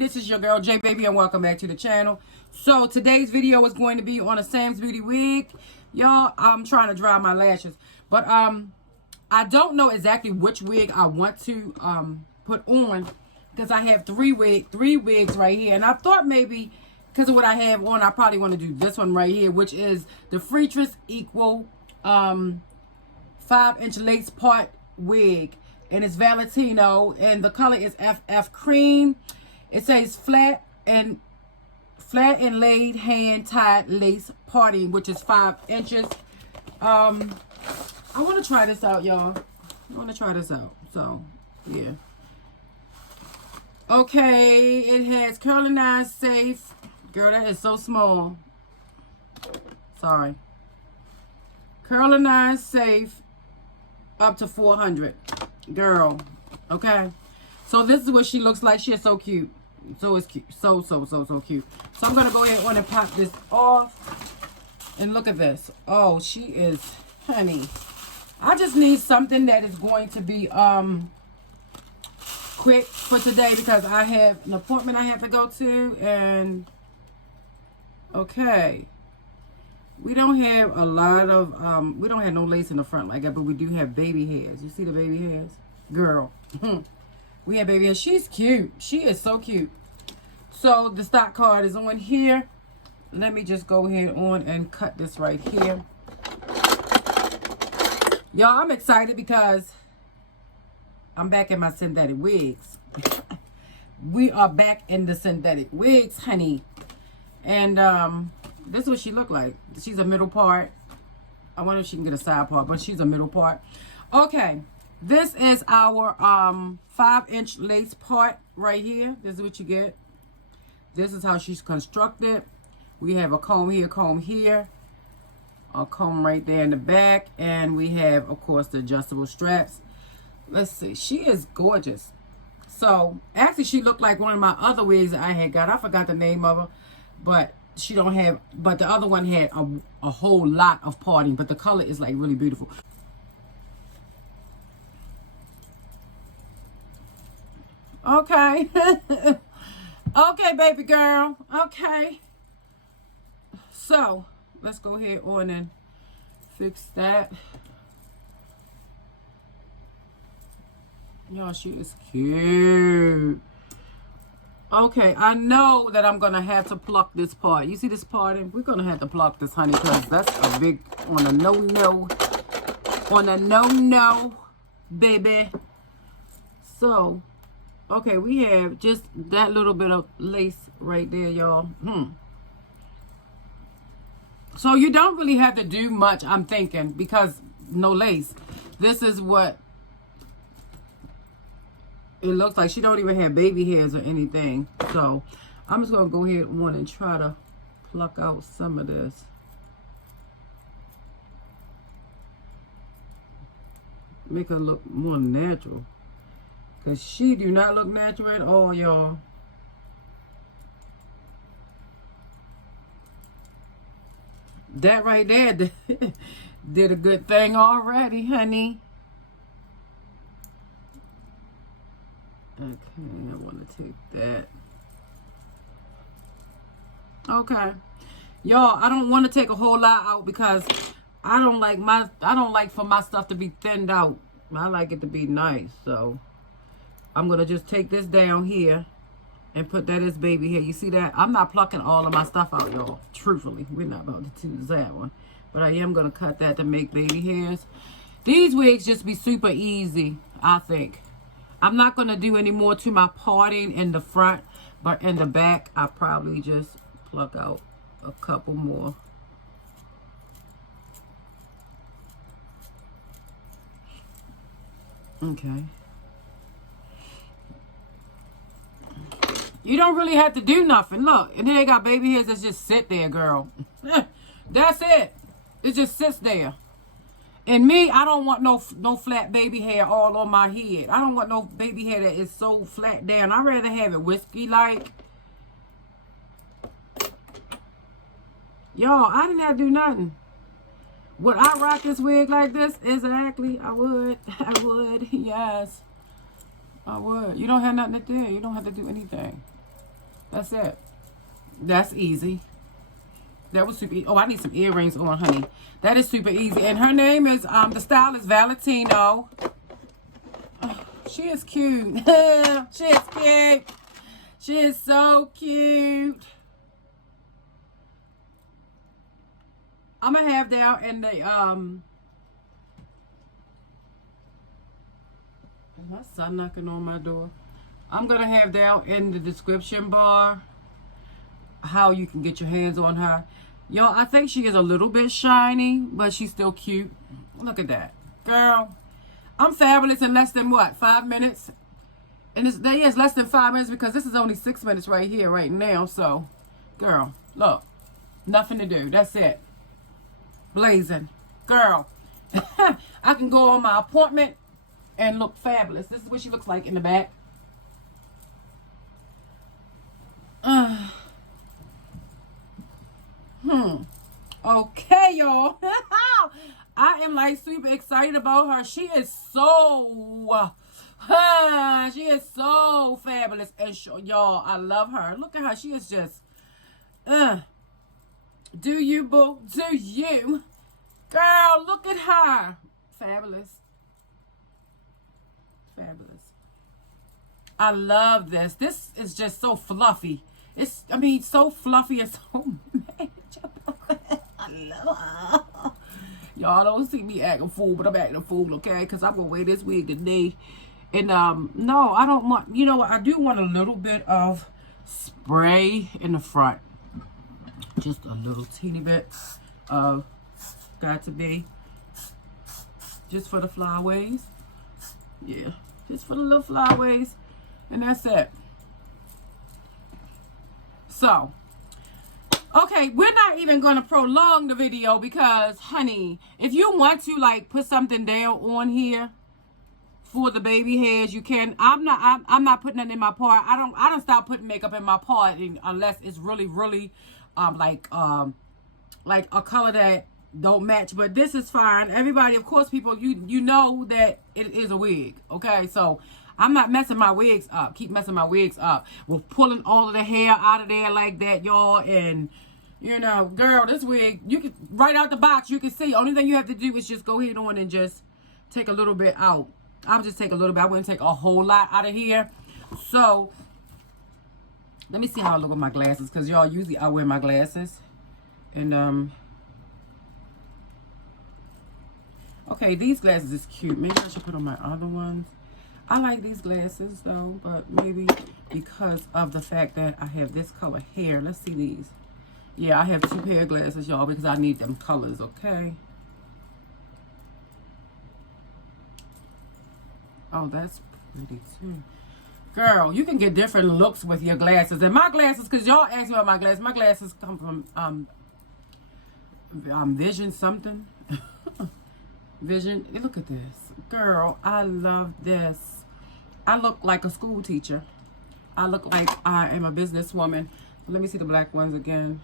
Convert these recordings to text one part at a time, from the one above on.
This is your girl J Baby and welcome back to the channel. So today's video is going to be on a Samsbeauty wig. Y'all, I'm trying to dry my lashes, but I don't know exactly which wig I want to put on because I have three wigs right here, and I thought maybe because of what I have on, I probably want to do this one right here, which is the FreeTress equal 5-inch lace part wig, and it's Valentino, and the color is FF cream. It says flat and laid hand tied lace parting, which is 5 inches. I want to try this out, y'all. I want to try this out. So yeah. Okay, it has curling safe. Girl, that is so small. Sorry. Curling safe up to 400. Girl. Okay. So this is what she looks like. She is so cute. So it's cute. So cute. So I'm gonna go ahead on and pop this off. And look at this. Oh, she is, honey. I just need something that is going to be quick for today because I have an appointment I have to go to, and okay. We don't have a lot of we don't have no lace in the front like that, but we do have baby hairs. You see the baby hairs? Girl. We have baby hairs. She's cute. She is so cute. So the stock card is on here. Let me just go ahead on and cut this right here. Y'all, I'm excited because I'm back in my synthetic wigs. We are back in the synthetic wigs, honey. And this is what she look like. She's a middle part. I wonder if she can get a side part, but she's a middle part. Okay, this is our 5-inch lace part right here. This is what you get. This is how she's constructed. We have a comb here, a comb right there in the back, and we have, of course, the adjustable straps. Let's see. She is gorgeous. So actually, she looked like one of my other wigs that I had got. I forgot the name of her, but she don't have. But the other one had a whole lot of parting, but the color is like really beautiful. Okay. Okay, baby girl. Okay. So let's go ahead on and fix that. Y'all, she is cute. Okay, I know that I'm gonna have to pluck this part. You see this parting? We're gonna have to pluck this, honey, because that's a big on a no, baby. So okay, we have just that little bit of lace right there, y'all. So you don't really have to do much, I'm thinking, because no lace. This is what it looks like. She don't even have baby hairs or anything. So I'm just going to go ahead and try to pluck out some of this. Make her look more natural. Because she do not look natural at all, y'all. That right there did a good thing already, honey. Okay, I want to take that. Okay. Y'all, I don't want to take a whole lot out because I don't like for my stuff to be thinned out. I like it to be nice, so I'm going to just take this down here and put that as baby hair. You see that? I'm not plucking all of my stuff out, y'all. Truthfully, we're not about to do that one. But I am going to cut that to make baby hairs. These wigs just be super easy, I think. I'm not going to do any more to my parting in the front. But in the back, I probably just pluck out a couple more. Okay. You don't really have to do nothing. Look, and then they got baby hairs that just sit there, girl. That's it. It just sits there. And me, I don't want no flat baby hair all on my head. I don't want no baby hair that is so flat down. I'd rather have it wispy-like. Y'all, I didn't have to do nothing. Would I rock this wig like this? Exactly. I would. I would. Yes. I would. You don't have nothing to do. You don't have to do anything. That's it. That's easy. That was super easy. Oh, I need some earrings on, honey. That is super easy. And her name is, the style is Valentino. Oh, she is cute. She is cute. She is so cute. I'm going to have down in the, my son knocking on my door. I'm going to have down in the description bar how you can get your hands on her. Y'all, I think she is a little bit shiny, but she's still cute. Look at that. Girl, I'm fabulous in less than what? 5 minutes? And it's less than 5 minutes because this is only 6 minutes right here, right now. So, girl, look. Nothing to do. That's it. Blazing. Girl. I can go on my appointment and look fabulous. This is what she looks like in the back. Okay, y'all. I am like super excited about her. She is so fabulous. And y'all, I love her. Look at her. She is just do you, boo? Do you? Girl, look at her. Fabulous. Fabulous. I love this. This is just so fluffy. So fluffy and so manageable. I love her. Y'all don't see me acting fool, but I'm acting a fool, okay? Because I'm going to wear this wig today. And, no, I don't want, you know what? I do want a little bit of spray in the front. Just a little teeny bit of, got to be, just for the flyaways. Yeah, just for the little flyaways. And that's it. So, okay, we're not even going to prolong the video because, honey, if you want to, like, put something down on here for the baby hairs, you can. I'm not putting it in my part. I don't stop putting makeup in my part unless it's really, really, like a color that don't match. But this is fine. Everybody, of course, people, you know that it is a wig, okay? So, I'm not messing my wigs up. Keep messing my wigs up. We're pulling all of the hair out of there like that, y'all. And, you know, girl, this wig, you can, right out the box, you can see. Only thing you have to do is just go ahead on and just take a little bit out. I'll just take a little bit. I wouldn't take a whole lot out of here. So, let me see how I look with my glasses. Because, y'all, usually I wear my glasses. And, okay, these glasses is cute. Maybe I should put on my other ones. I like these glasses though, but maybe because of the fact that I have this color hair. Let's see these. Yeah, I have 2 pair of glasses, y'all, because I need them colors, okay? Oh, that's pretty too. Girl, you can get different looks with your glasses. And my glasses, because y'all asked me about my glasses come from Vision something. Vision. Look at this. Girl, I love this. I look like a school teacher. I look like I am a businesswoman. Let me see the black ones again.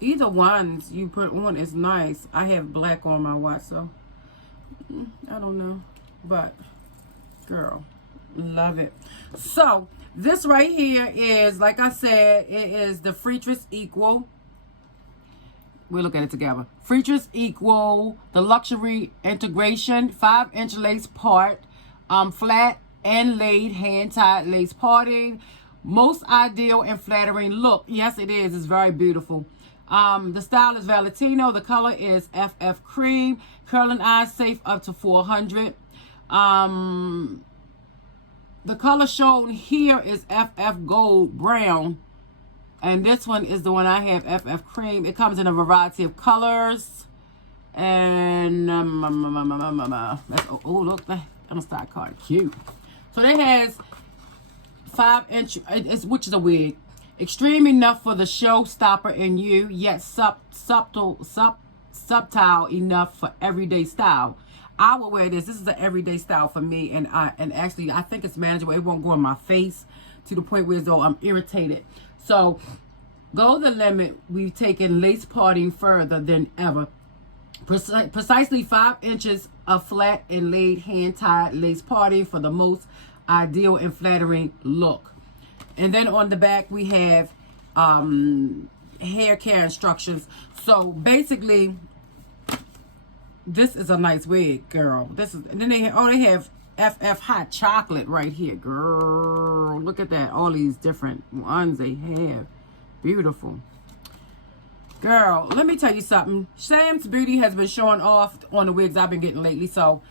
Either ones you put on is nice. I have black on my watch, so I don't know. But, girl, love it. So, this right here is, like I said, it is the FreeTress Equal. We look at it together. FreeTress Equal, the luxury integration, 5-inch lace part, flat and laid hand-tied lace parting, most ideal and flattering look. Yes, it is. It's very beautiful. The style is Valentino. The color is FF Cream. Curling eyes safe up to 400. The color shown here is FF Gold Brown. And this one is the one I have, FF Cream. It comes in a variety of colors. And, oh, look, I'm a stock card. Cute. So it has 5-inch, which is a wig. Extreme enough for the showstopper in you, yet subtle enough for everyday style. I will wear this. This is an everyday style for me. And actually, I think it's manageable. It won't go in my face to the point where as though I'm irritated. So, go the limit. We've taken lace parting further than ever. Precisely 5 inches of flat and laid hand-tied lace parting for the most ideal and flattering look. And then on the back we have hair care instructions. So basically, this is a nice wig, girl. This is, and then they have FF hot chocolate right here, girl. Look at that. All these different ones they have. Beautiful. Girl, let me tell you something. Samsbeauty has been showing off on the wigs I've been getting lately. So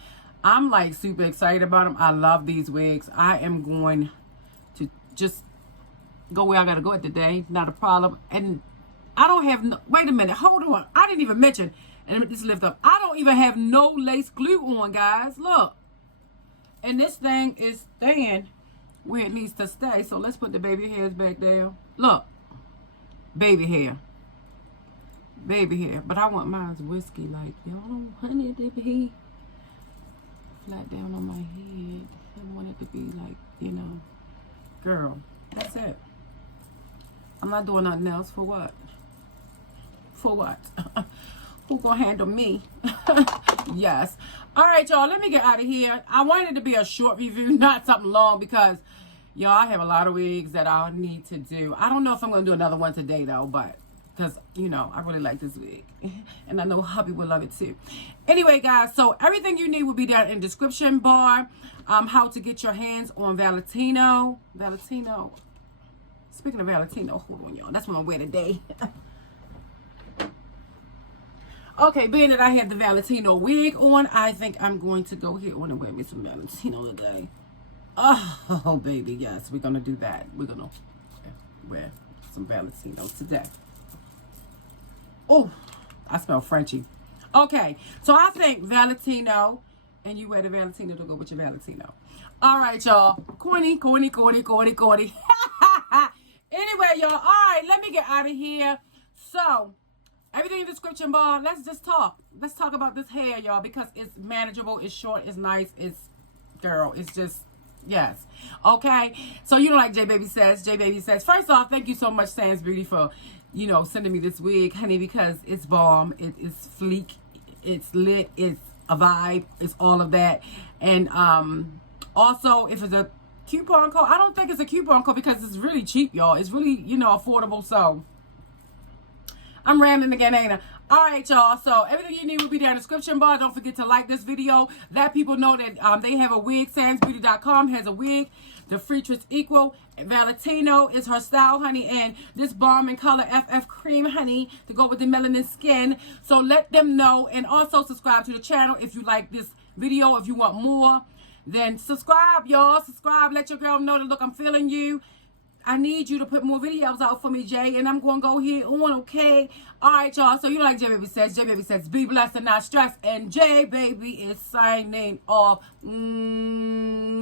I'm like super excited about them. I love these wigs. I am going to just go where I got to go today. Not a problem. And I don't have no, wait a minute. Hold on. I didn't even mention, and let me just lift up. I don't even have no lace glue on, guys. Look. And this thing is staying where it needs to stay. So let's put the baby hairs back there. Look. Baby hair. Baby hair. But I want mine's whiskey like, y'all don't want it to be flat down on my head. I want it to be like, you know. Girl, that's it. I'm not doing nothing else. For what? For what? Who gonna handle me? Yes. All right, y'all, let me get out of here. I wanted it to be a short review, not something long, because y'all, I have a lot of wigs that I need to do. I don't know if I'm gonna do another one today though, but because, you know, I really like this wig and I know hubby will love it too. Anyway, guys, so everything you need will be down in the description bar. How to get your hands on Valentino. Speaking of Valentino, hold on, y'all, that's what I'm wearing today. Okay, being that I have the Valentino wig on, I think I'm going to go here on and wear me some Valentino today. Oh, baby, yes, we're going to do that. We're going to wear some Valentino today. Oh, I smell Frenchy. Okay, so I think Valentino, and you wear the Valentino to go with your Valentino. All right, y'all. Corny. Anyway, y'all, all right, let me get out of here. So, everything in the description bar. Let's just talk. Let's talk about this hair, y'all, because it's manageable, it's short, it's nice, it's, girl, it's just, yes. Okay? So, you know, like J Baby says, first off, thank you so much, Samsbeauty, for, you know, sending me this wig, honey, because it's bomb, it's fleek, it's lit, it's a vibe, it's all of that. And also, if it's a coupon code, I don't think it's a coupon code because it's really cheap, y'all. It's really, you know, affordable, so I'm rambling again, ain't I? All right, y'all. So everything you need will be down in the description bar. Don't forget to like this video. Let people know that they have a wig. Samsbeauty.com has a wig. The FreeTress Equal. Valentino is her style, honey. And this balm in color FF Cream, honey, to go with the melanin skin. So let them know. And also subscribe to the channel if you like this video. If you want more, then subscribe, y'all. Subscribe. Let your girl know that, look, I'm feeling you. I need you to put more videos out for me, Jay, and I'm going to go here on, okay? All right, y'all. So, you know, like J Baby says, be blessed and not stressed. And J Baby is signing off. Mwah.